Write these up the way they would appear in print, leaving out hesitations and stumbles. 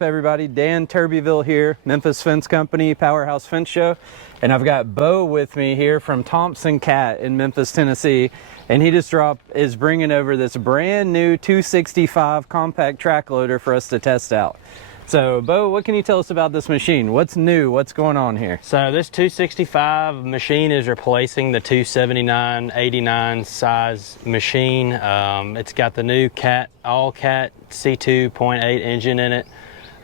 Everybody, Dan Turbyville here, Memphis Fence Company, Powerhouse Fence Show, and I've got Bo with me here from Thompson Cat in Memphis, Tennessee, and he just is bringing over this brand new 265 compact track loader for us to test out. So Bo, what can you tell us about this machine? What's new? What's going on here? So this 265 machine is replacing the 279-89 size machine. It's got the new all cat C2.8 engine in it.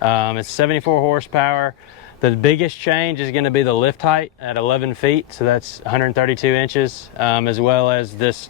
It's 74 horsepower. The biggest change is going to be the lift height at 11 feet, so that's 132 inches, as well as this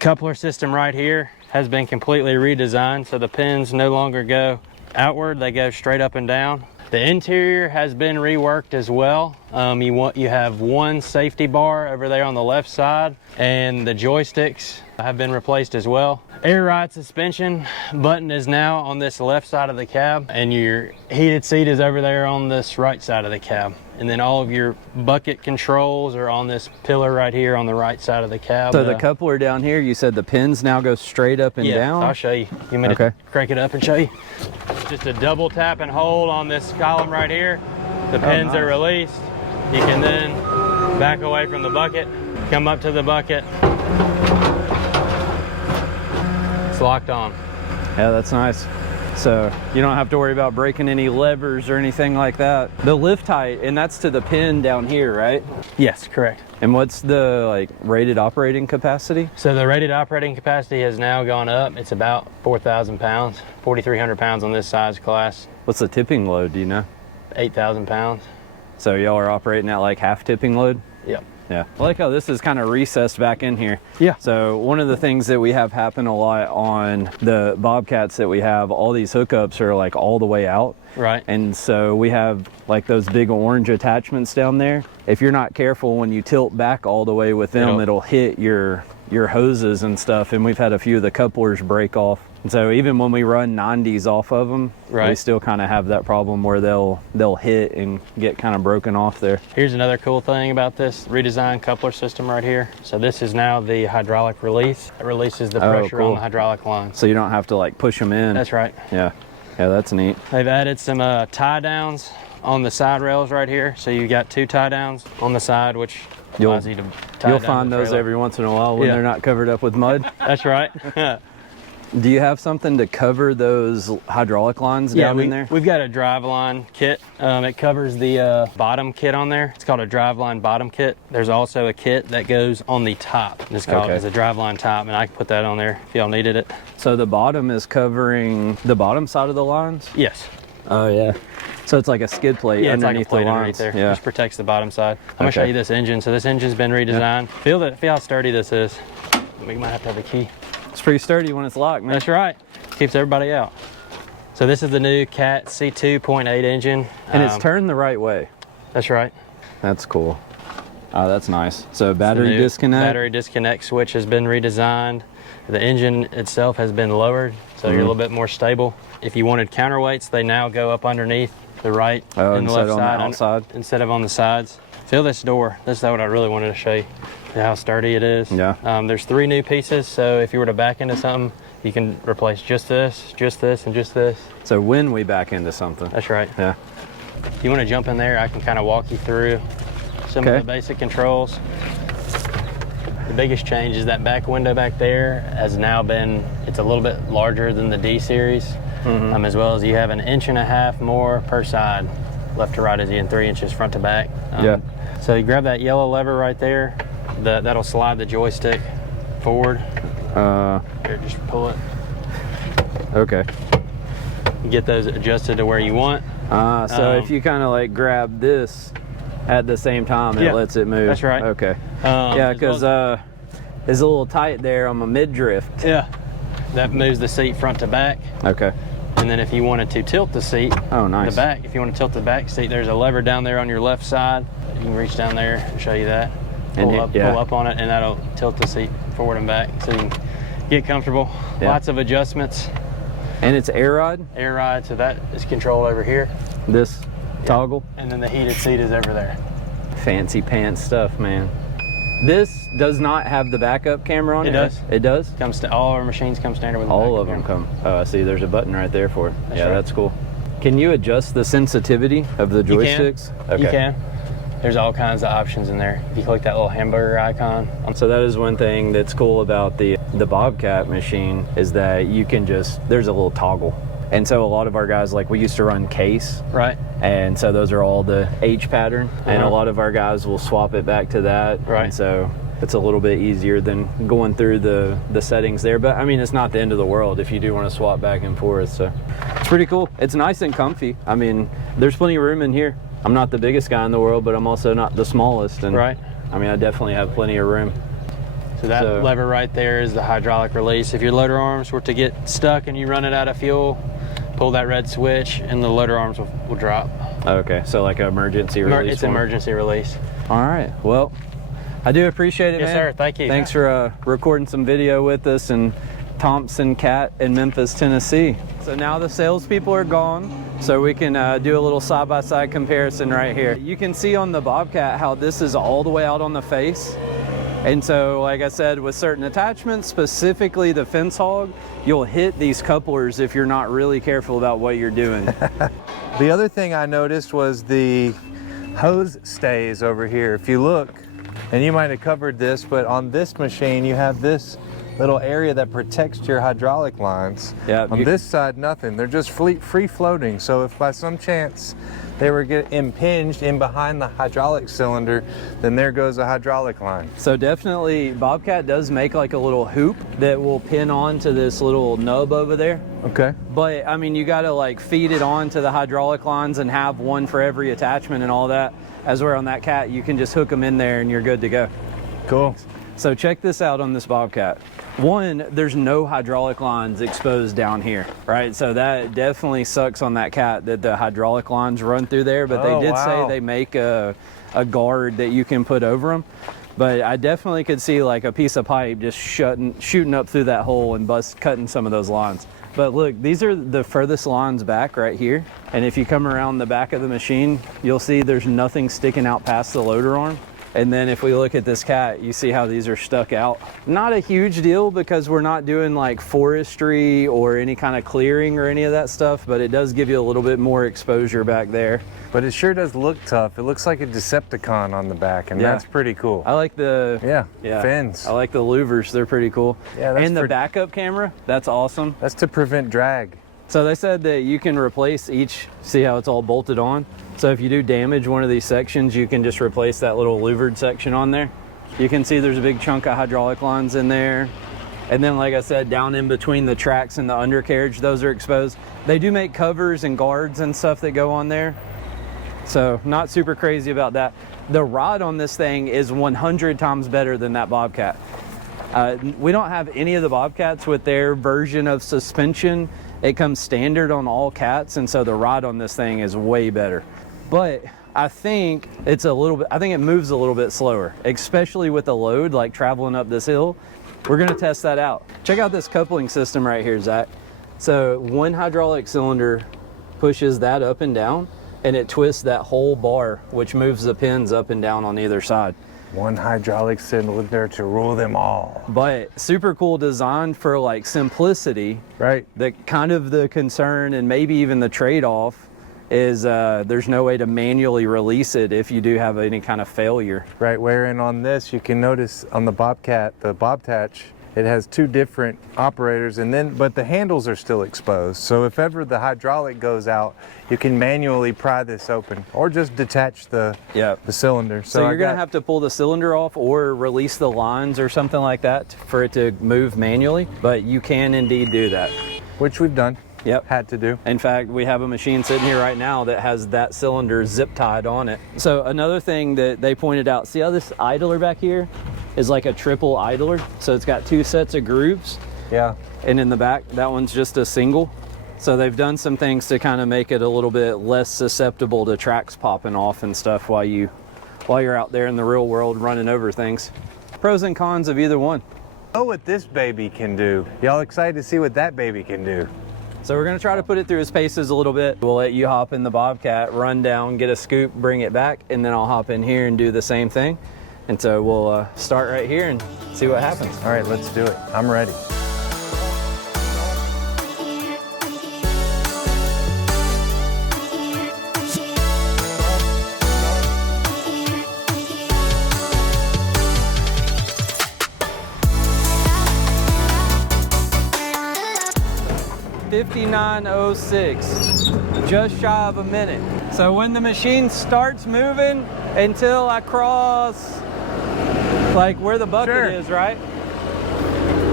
coupler system right here has been completely redesigned, so the pins no longer go outward, they go straight up and down. The interior has been reworked as well. You have one safety bar over there on the left side, and the joysticks have been replaced as well. Air ride suspension button is now on this left side of the cab, and your heated seat is over there on this right side of the cab. And then all of your bucket controls are on this pillar right here on the right side of the cab. So the coupler down here, you said the pins now go straight up and down? I'll show you. You want me to crank it up and show you? Just a double tap and hold on this column right here. The pins are released. You can then back away from the bucket, come up to the bucket. It's locked on. Yeah, that's nice. So you don't have to worry about breaking any levers or anything like that. The lift height, and that's to the pin down here, right? Yes, correct. And what's the rated operating capacity? So the rated operating capacity has now gone up. It's about 4,000 pounds, 4,300 pounds on this size class. What's the tipping load, do you know? 8,000 pounds. So y'all are operating at half tipping load? Yep. Yeah, I like how this is kind of recessed back in here. Yeah. So one of the things that we have happen a lot on the Bobcats that we have, all these hookups are all the way out. Right. And so we have those big orange attachments down there. If you're not careful, when you tilt back all the way with them, it'll hit your hoses and stuff. And we've had a few of the couplers break off. And so even when we run 90s off of them, we still kind of have that problem where they'll hit and get kind of broken off there. Here's another cool thing about this redesigned coupler system right here. So this is now the hydraulic release. It releases the pressure on the hydraulic line. So you don't have to push them in. That's right. Yeah. Yeah, that's neat. They've added some tie downs on the side rails right here. So you got two tie downs on the side, which allows you to tie You'll down find those every once in a while when they're not covered up with mud. That's right. Do you have something to cover those hydraulic lines down in there? We've got a drive line kit. It covers the bottom kit on there. It's called a drive line bottom kit. There's also a kit that goes on the top. It's called as a drive line top, and I can put that on there if y'all needed it. So the bottom is covering the bottom side of the lines? Yes. Oh yeah. So it's like a skid plate underneath the lines. There. Yeah. Just protects the bottom side. I'm gonna show you this engine. So this engine's been redesigned. Feel how sturdy this is. We might have to have a key. It's pretty sturdy when it's locked, man. That's right. Keeps everybody out. So this is the new Cat C2.8 engine. And it's turned the right way. That's right. That's cool. Oh, that's nice. So battery disconnect? Battery disconnect switch has been redesigned. The engine itself has been lowered, so you're a little bit more stable. If you wanted counterweights, they now go up underneath the right and the left side, outside instead of on the sides. Feel this door. This is what I really wanted to show you, how sturdy it is. Yeah. There's 3 new pieces, so if you were to back into something, you can replace just this, and just this. So when we back into something. That's right. Yeah. If you want to jump in there, I can kind of walk you through some of the basic controls. The biggest change is that back window back there has now been, it's a little bit larger than the D series, as well as you have 1.5 inches more per side, left to right, as in 3 inches front to back. So you grab that yellow lever right there, that'll slide the joystick forward. Here, just pull it. Okay. You get those adjusted to where you want. So if you kind of grab this at the same time, it lets it move. That's right. Okay. Yeah, because it's a little tight there on my mid-drift. Yeah. That moves the seat front to back. Okay. And then if you wanted to tilt the seat, the back, if you want to tilt the back seat, there's a lever down there on your left side. You can reach down there and show you that. Pull up on it, and that'll tilt the seat forward and back so you can get comfortable. Lots of adjustments. And it's air ride? Air ride, so that is controlled over here. This toggle? And then the heated seat is over there. Fancy pants stuff, man. This does not have the backup camera on it? It does. It does? All our machines come standard with a all backup of them camera. come. Oh, I see. There's a button right there for it. That's right. That's cool. Can you adjust the sensitivity of the joysticks? You can. There's all kinds of options in there. If you click that little hamburger icon. So that is one thing that's cool about the Bobcat machine is that you can just, there's a little toggle. And so a lot of our guys, like we used to run case. Right. And so those are all the H pattern. And a lot of our guys will swap it back to that. Right. And so it's a little bit easier than going through the settings there. But I mean, it's not the end of the world if you do want to swap back and forth. So it's pretty cool. It's nice and comfy. I mean, there's plenty of room in here. I'm not the biggest guy in the world, but I'm also not the smallest. And right. I mean, I definitely have plenty of room. So that lever right there is the hydraulic release. If your loader arms were to get stuck and you run it out of fuel, pull that red switch and the loader arms will drop. Okay, so like an emergency release. It's emergency release. All right, well, I do appreciate it, yes, man. Yes, sir, thank you. Thanks for recording some video with us in Thompson Cat in Memphis, Tennessee. So now the salespeople are gone, so we can do a little side-by-side comparison right here. You can see on the Bobcat how this is all the way out on the face. And so, like I said, with certain attachments, specifically the fence hog, you'll hit these couplers if you're not really careful about what you're doing. The other thing I noticed was the hose stays over here. If you look, and you might have covered this, but on this machine you have this little area that protects your hydraulic lines. Yeah, on this side, nothing. They're just free floating. So if by some chance they were get impinged in behind the hydraulic cylinder, then there goes a hydraulic line. So definitely Bobcat does make like a little hoop that will pin on to this little nub over there. Okay. But I mean, you gotta like feed it on to the hydraulic lines and have one for every attachment and all that. As where on that Cat, you can just hook them in there and you're good to go. Cool. So check this out on this Bobcat. One, there's no hydraulic lines exposed down here, right? So that definitely sucks on that Cat that the hydraulic lines run through there, but they did say they make a guard that you can put over them. But I definitely could see like a piece of pipe just shooting up through that hole and cutting some of those lines. But look, these are the furthest lines back right here. And if you come around the back of the machine, you'll see there's nothing sticking out past the loader arm. And then if we look at this Cat, you see how these are stuck out. Not a huge deal because we're not doing like forestry or any kind of clearing or any of that stuff, but it does give you a little bit more exposure back there. But it sure does look tough. It looks like a Decepticon on the back, and that's pretty cool. I like the fins. I like the louvers, they're pretty cool. Yeah, that's and the backup camera, that's awesome. That's to prevent drag. So they said that you can replace each, see how it's all bolted on? So if you do damage one of these sections, you can just replace that little louvered section on there. You can see there's a big chunk of hydraulic lines in there. And then, like I said, down in between the tracks and the undercarriage, those are exposed. They do make covers and guards and stuff that go on there. So not super crazy about that. The rod on this thing is 100 times better than that Bobcat. We don't have any of the Bobcats with their version of suspension. It comes standard on all Cats, and so the rod on this thing is way better. But I think it's a little bit, I think it moves a little bit slower, especially with the load, like traveling up this hill. We're gonna test that out. Check out this coupling system right here, Zach. So one hydraulic cylinder pushes that up and down, and it twists that whole bar, which moves the pins up and down on either side. One hydraulic cylinder to rule them all. But super cool design for like simplicity. Right. The kind of the concern and maybe even the trade-off is there's no way to manually release it if you do have any kind of failure. Right, wherein on this you can notice on the Bobcat, the Bobtach, it has two different operators, but the handles are still exposed. So if ever the hydraulic goes out, you can manually pry this open or just detach the cylinder. So you're gonna have to pull the cylinder off or release the lines or something like that for it to move manually, but you can indeed do that. Which we've done. Yep. Had to do. In fact, we have a machine sitting here right now that has that cylinder zip tied on it. So another thing that they pointed out, see how this idler back here is like a triple idler? So it's got two sets of grooves. Yeah. And in the back, that one's just a single. So they've done some things to kind of make it a little bit less susceptible to tracks popping off and stuff while you're out there in the real world running over things. Pros and cons of either one. Oh, what this baby can do. Y'all excited to see what that baby can do? So we're gonna try to put it through its paces a little bit. We'll let you hop in the Bobcat, run down, get a scoop, bring it back, and then I'll hop in here and do the same thing. And so we'll start right here and see what happens. All right, let's do it. I'm ready. 59:06, just shy of a minute. So when the machine starts moving until I cross like where the bucket Sure. is, right?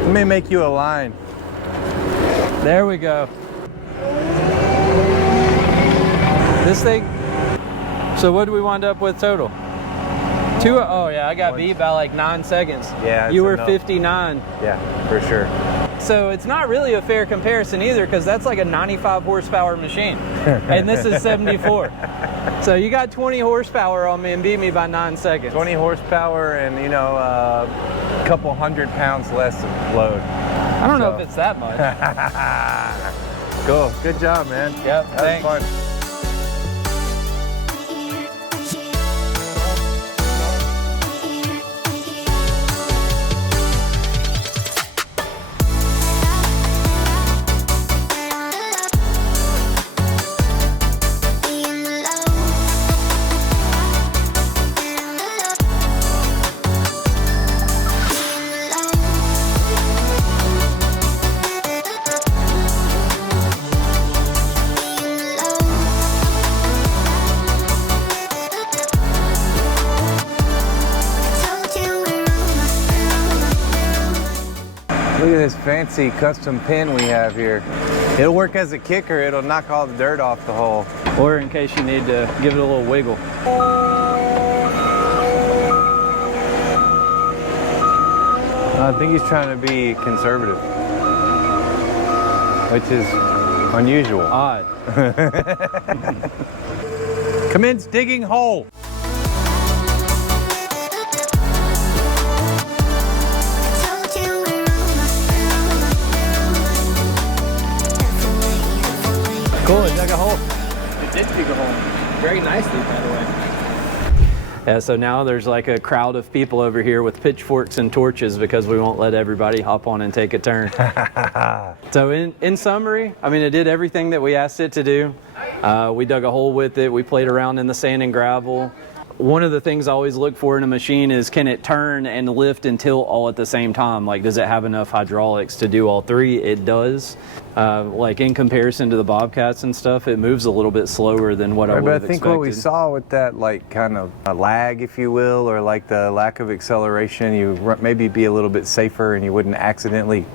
Let me make you a line. There we go. This thing, so what do we wind up with total? Oh yeah, I got beat by like 9 seconds. Yeah, you it's were enough. 59. Yeah, for sure. So it's not really a fair comparison either, because that's like a 95 horsepower machine, and this is 74. So you got 20 horsepower on me and beat me by 9 seconds. 20 horsepower and, you know, a couple 100 pounds less of load. I don't know if it's that much. Cool. Good job, man. Yep, That thanks. was fun. Look at this fancy custom pin we have here. It'll work as a kicker. It'll knock all the dirt off the hole. Or in case you need to give it a little wiggle. I think he's trying to be conservative, which is unusual. Odd. Commence digging hole. Cool, it dug a hole. It did dig a hole very nicely, by the way. Yeah, so now there's like a crowd of people over here with pitchforks and torches because we won't let everybody hop on and take a turn. So in summary, I mean, it did everything that we asked it to do. We dug a hole with it. We played around in the sand and gravel. One of the things I always look for in a machine is, can it turn and lift and tilt all at the same time? Like, does it have enough hydraulics to do all three? It does. Like in comparison to the Bobcats and stuff, it moves a little bit slower than what I would But I have think expected. what we saw with that, like, kind of a lag, if you will, or like the lack of acceleration, you maybe be a little bit safer and you wouldn't accidentally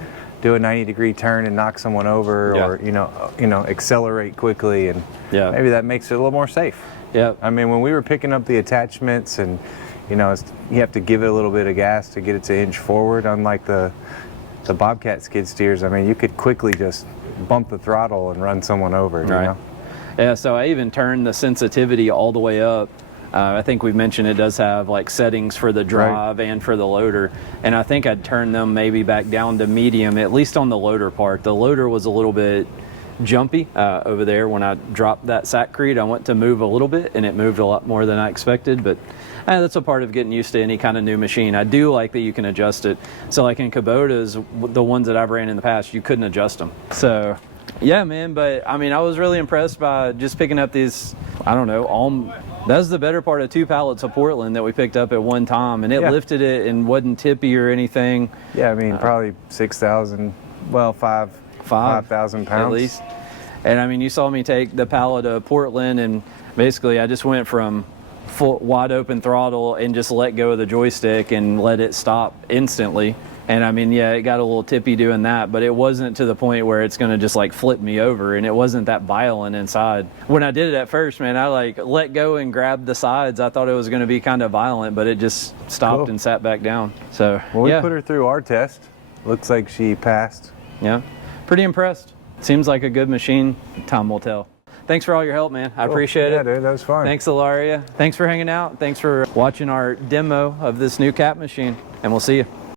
do a 90-degree turn and knock someone over, Yeah. or you know accelerate quickly, and Yeah. maybe that makes it a little more safe. Yep. I mean, when we were picking up the attachments, and you know, you have to give it a little bit of gas to get it to inch forward, unlike the Bobcat skid steers. I mean, you could quickly just bump the throttle and run someone over. You Right. know? Yeah, so I even turned the sensitivity all the way up. I think we've mentioned it does have like settings for the drive and for the loader, and I think I'd turn them maybe back down to medium, at least on the loader part. The loader was a little bit jumpy over there. When I dropped that Sakrete, I went to move a little bit and it moved a lot more than I expected, but that's a part of getting used to any kind of new machine. I do like that you can adjust it. So like in Kubotas, the ones that I've ran in the past, you couldn't adjust them. So yeah, man, but I mean, I was really impressed by just picking up these, I don't know, that's the better part of 2 pallets of Portland that we picked up at one time, and it Yeah. lifted it and wasn't tippy or anything. Yeah, I mean, probably 6,000, well, 5,000 pounds. At least. And I mean, you saw me take the pallet of Portland, and basically I just went from full wide open throttle and just let go of the joystick and let it stop instantly. And I mean, yeah, it got a little tippy doing that, but it wasn't to the point where it's going to just like flip me over, and it wasn't that violent inside. When I did it at first, man, I like let go and grabbed the sides. I thought it was going to be kind of violent, but it just stopped Cool. and sat back down. So Well, we yeah, put her through our test. Looks like she passed. yeah, pretty impressed. Seems like a good machine. Time will tell. Thanks for all your help, man. I appreciate Yeah, it. dude, that was fun. Thanks, Ilaria. Thanks for hanging out. Thanks for watching our demo of this new cap machine, and we'll see you.